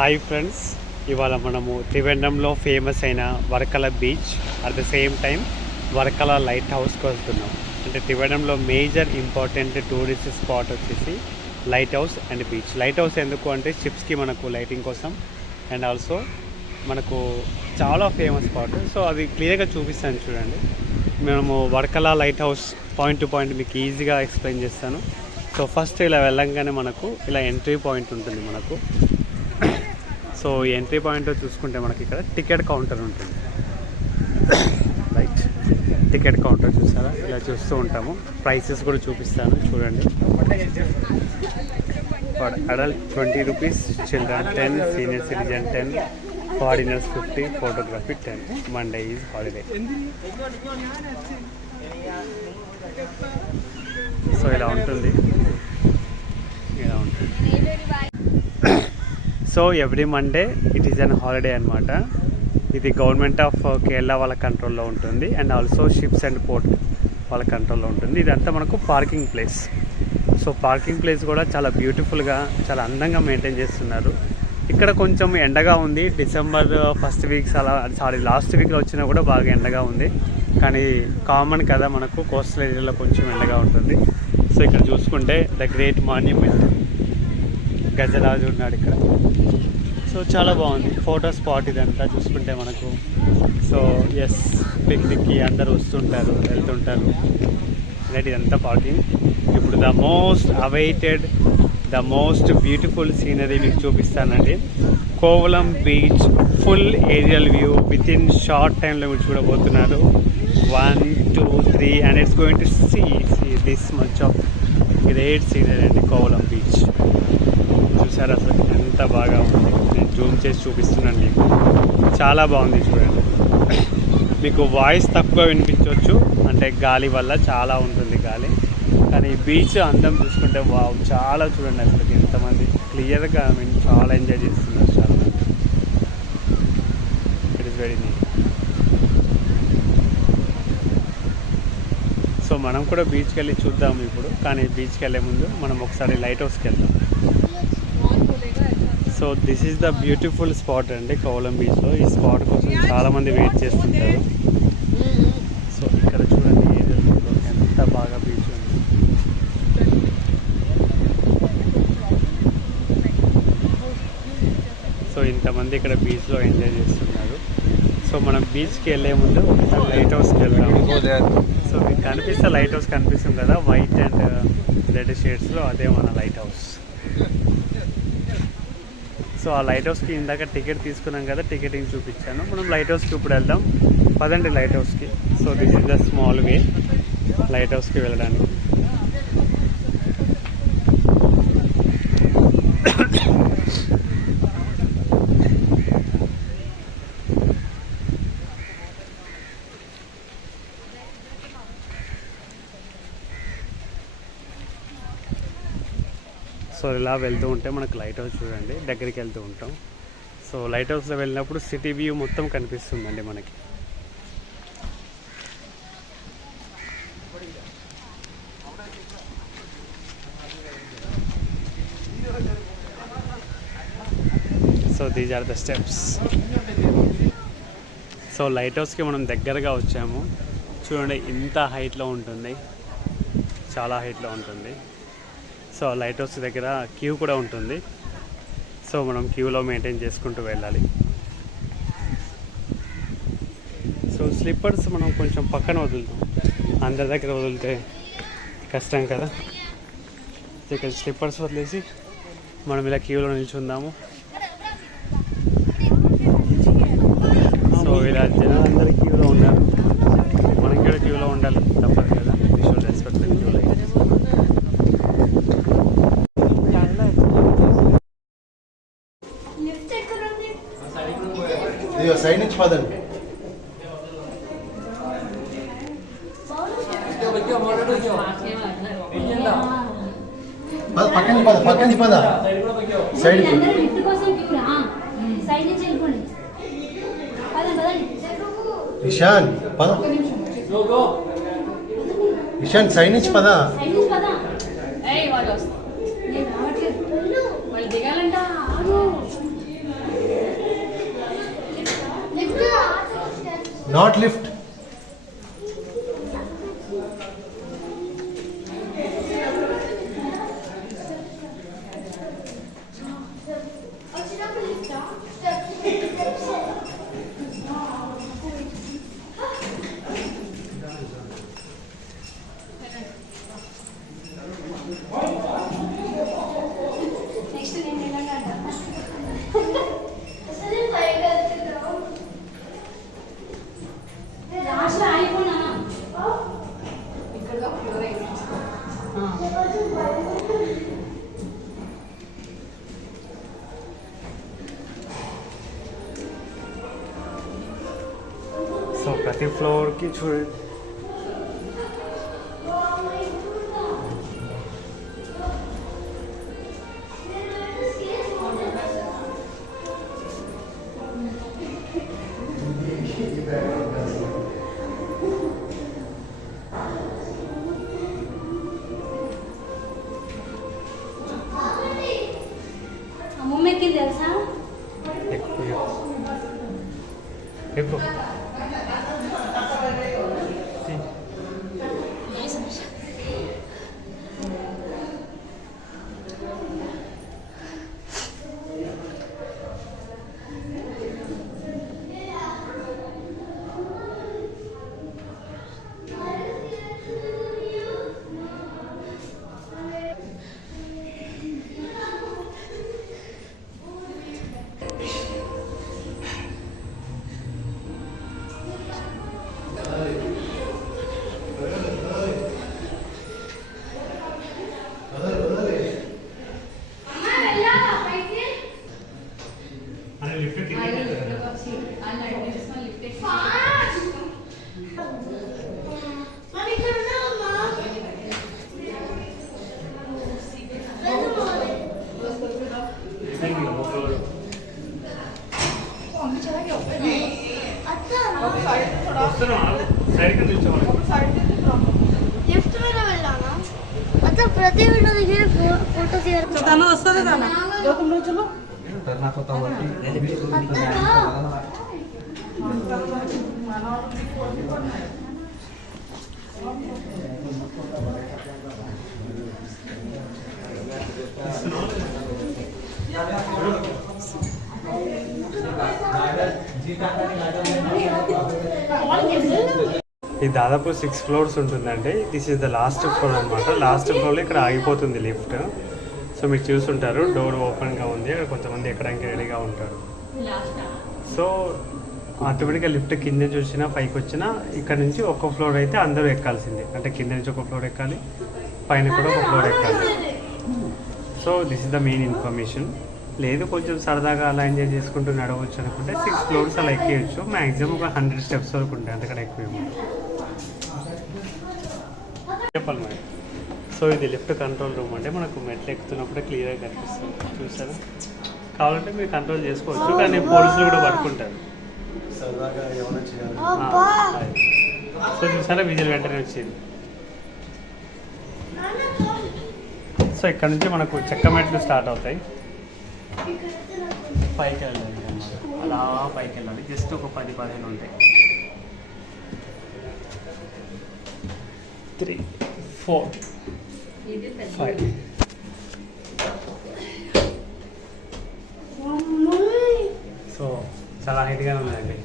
Hi friends, ఇవాళ మనము త్రివేంద్రంలో famous అయిన వర్కల beach at the same time వర్కల లైట్ హౌస్కి వెళ్తున్నాం. అంటే త్రివేంద్రంలో మేజర్ ఇంపార్టెంట్ టూరిస్ట్ స్పాట్ వచ్చేసి light house and beach. Light house ఎందుకు అంటే షిప్స్కి మనకు లైటింగ్ కోసం, అండ్ ఆల్సో మనకు చాలా ఫేమస్ స్పాట్. సో అది క్లియర్గా చూపిస్తాను చూడండి. మేము వర్కల light house point to point మీకు ఈజీగా ఎక్స్ప్లెయిన్ చేస్తాను. సో ఫస్ట్ ఇలా వెళ్ళంగానే మనకు ఇలా ఎంట్రీ పాయింట్ ఉంటుంది మనకు. సో ఎంట్రీ పాయింట్లో చూసుకుంటే మనకి ఇక్కడ టికెట్ కౌంటర్ ఉంటుంది. రైట్, టికెట్ కౌంటర్ చూసారా, ఇలా చూస్తూ ఉంటాము. ప్రైసెస్ కూడా చూపిస్తాను చూడండి. For adult 20 rupees, children 10, senior citizen 10, foreigners 50, photography 10. Monday is holiday. So ఇలా ఉంటుంది. So every Monday it is an holiday అనమాట. ఇది గవర్నమెంట్ ఆఫ్ కేరళ వాళ్ళ కంట్రోల్లో ఉంటుంది, and also ships and port వాళ్ళ కంట్రోల్లో ఉంటుంది. ఇదంతా మనకు parking place. So parking place కూడా చాలా బ్యూటిఫుల్గా, చాలా అందంగా మెయింటైన్ చేస్తున్నారు. ఇక్కడ కొంచెం ఎండగా ఉంది. డిసెంబర్ ఫస్ట్ వీక్స్ లాస్ట్ వీక్లో వచ్చినా కూడా బాగా ఎండగా ఉంది. కానీ కామన్ కదా, మనకు కోస్టల్ ఏరియాలో కొంచెం ఎండగా ఉంటుంది. సో ఇక్కడ చూసుకుంటే ద గ్రేట్ మాన్యుమెంట్ గజరాజు ఉన్నాడు ఇక్కడ. సో చాలా బాగుంది ఫోటో స్పాట్ ఇదంతా చూసుకుంటే మనకు. సో ఎస్, పిక్నిక్కి అందరూ వస్తుంటారు, వెళ్తుంటారు. ఇదంతా పార్కింగ్. ఇప్పుడు the most awaited, the most beautiful scenery మీకు చూపిస్తానండి. Kovalam beach full aerial view with in short టైంలో మీరు చూడబోతున్నారు. 1, 2, 3 and it's going to see this much of great scenery అండి. కోవలం బీచ్ చూసారు అసలు ఎంత బాగా ఉంది. నేను జూమ్ చేసి చూపిస్తున్నాను మీకు. చాలా బాగుంది చూడండి. మీకు వాయిస్ తక్కువ వినిపించవచ్చు, అంటే గాలి వల్ల చాలా ఉంటుంది గాలి. కానీ బీచ్ అందం చూసుకుంటే వావ్, చాలా చూడండి అసలు ఎంతమంది క్లియర్గా చాలా ఎంజాయ్ చేస్తున్నారు. చాలా it is very neat. So మనం కూడా బీచ్కి వెళ్ళి చూద్దాం ఇప్పుడు. కానీ బీచ్కి వెళ్ళే ముందు మనం ఒకసారి లైట్ హౌస్కి వెళ్దాం. So this is the beautiful spot అండి కోవలం బీచ్లో. ఈ స్పాట్ కోసం చాలామంది వెయిట్ చేస్తుంటారు. సో ఇక్కడ చూడండి ఏరియాలో ఎంత బాగా బీచ్ ఉంది. సో ఇంతమంది ఇక్కడ బీచ్లో ఎంజాయ్ చేస్తున్నారు. సో మనం బీచ్కి వెళ్ళే ముందు ఒకసారి లైట్ హౌస్కి వెళ్దాము. సో మీకు కనిపిస్తే లైట్ హౌస్ కనిపిస్తుంది కదా, వైట్ అండ్ రెడ్ షేడ్స్లో, అదే మన లైట్ హౌస్. సో ఆ లైట్ హౌస్కి ఇందాక టికెట్ తీసుకున్నాం కదా, టికెటింగ్ చూపించాను. మనం లైట్ హౌస్కి ఇప్పుడు వెళ్దాం. పదండి లైట్ హౌస్కి. So this is the small way light హౌస్కి వెళ్ళడానికి. సో ఇలా వెళ్తూ ఉంటే మనకు లైట్ హౌస్ చూడండి, దగ్గరికి వెళ్తూ ఉంటాం. సో లైట్ హౌస్లో వెళ్ళినప్పుడు సిటీ వ్యూ మొత్తం కనిపిస్తుందండి మనకి. So these are the steps. So light హౌస్కి మనం దగ్గరగా వచ్చాము. చూడండి ఇంత హైట్లో ఉంటుంది, చాలా హైట్లో ఉంటుంది. సో లైట్ హౌస్ దగ్గర క్యూ కూడా ఉంటుంది. సో మనం క్యూలో మెయింటైన్ చేసుకుంటూ వెళ్ళాలి. సో స్లిప్పర్స్ మనం కొంచెం పక్కన వదులుతాం, అందరి దగ్గర వదిలితే కష్టం కదా. ఇక్కడ స్లిప్పర్స్ వదిలేసి మనం ఇలా క్యూలో నిల్చుందాము. సో ఇలా జనాలు అందరూ క్యూలో ఉన్నారు, మనం కూడా క్యూలో ఉండాలి, తప్పదు కదా. విజువల్ రెస్పెక్ట్ క్యూలో. సైడ్ నుంచి పదండి. పక్కన పద సైడ్. ఇషాన్ పద, ఇషాన్ సైడ్ నుంచి పద. Not lift. సో ప్రతి ఫ్లోర్కి చూడండి అమ్మమ్మకి తెలుసా ఎక్కువ ఎక్కువ లిఫ్ట్ మీద వెళ్ళానా అచ్చా ప్రతి విండో దగ్గర ఫోటో తీయాలి తను వస్తుంది తన ఒక రోజులు ఇది దాదాపు 6 ఫ్లోర్స్ ఉంటుందండి. This is the last floor అనమాట. లాస్ట్ ఫ్లోర్లో ఇక్కడ ఆగిపోతుంది లిఫ్ట్. సో మీరు చూస్తుంటారు డోర్ ఓపెన్గా ఉంది, అక్కడ కొంతమంది ఎక్కడానికి రెడీగా ఉంటారు. సో ఆటోమేటిక్గా లిఫ్ట్ కింద నుంచి వచ్చినా పైకి వచ్చినా ఇక్కడ నుంచి ఒక ఫ్లోర్ అయితే అందరూ ఎక్కాల్సిందే. అంటే కింద నుంచి ఒక ఫ్లోర్ ఎక్కాలి, పైన కూడా ఒక ఫ్లోర్ ఎక్కాలి. So this is the main information. లేదు కొంచెం సరదాగా అలా ఎంజాయ్ చేసుకుంటూ నడవచ్చు అనుకుంటే 6 ఫ్లోర్స్ అలా ఎక్కేయచ్చు. మ్యాక్సిమం ఒక 100 స్టెప్స్ వరకు ఉంటాయి, అంతకన్నా ఎక్కువ చెప్పాలి మరి. సో ఇది లిఫ్ట్ కంట్రోల్ రూమ్ అంటే మనకు మెట్లు ఎక్కుతున్నప్పుడే క్లియర్గా కనిపిస్తుంది. చూసారా? కావాలంటే మీరు కంట్రోల్ చేసుకోవచ్చు, కానీ పోలీసులు కూడా పడుకుంటారు. సరదాగా ఏమైనా చేయాలి. సో చూసారా విజిల్ వెంటనే వచ్చింది. సో ఇక్కడ నుంచి మనకు చెక్క మెట్లు స్టార్ట్ అవుతాయి. పైకి వెళ్ళాలి అన్నమాట. అలా పైకి వెళ్ళాలి. జస్ట్ ఒక 10-15 ఉంటాయి. 3, 4, 5. సో చాలా హైట్గా ఉందండి.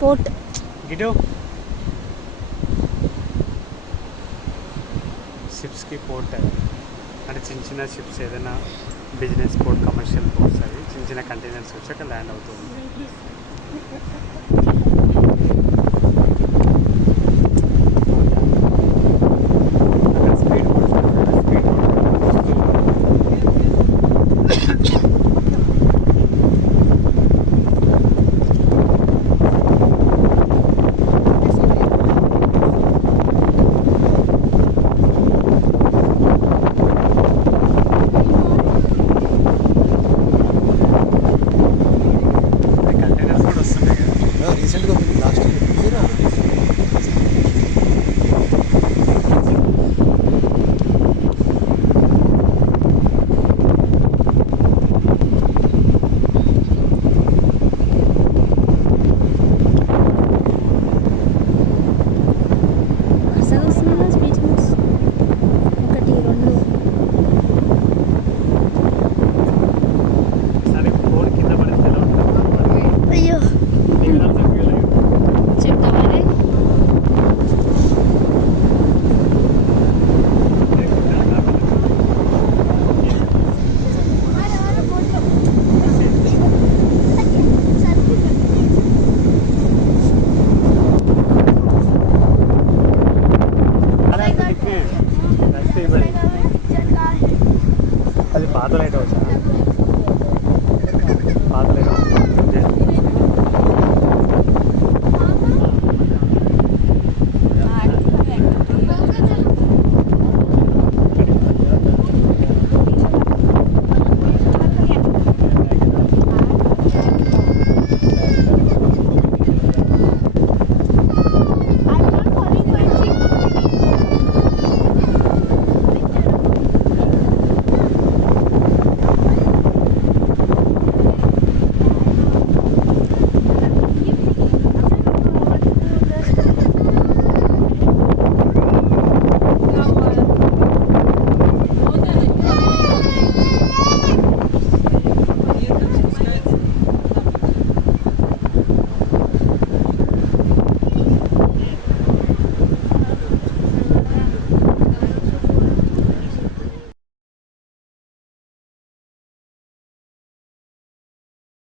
పోర్ట్ గిటో షిప్స్కి పోర్ట్ అంటే చిన్న చిన్న షిప్స్ ఏదైనా బిజినెస్ పోర్ట్, కమర్షియల్ పోర్ట్స్ అవి చిన్న చిన్న కంటైనర్స్ వచ్చాక ల్యాండ్ అవుతుంది. పాత లైట్ హౌసా?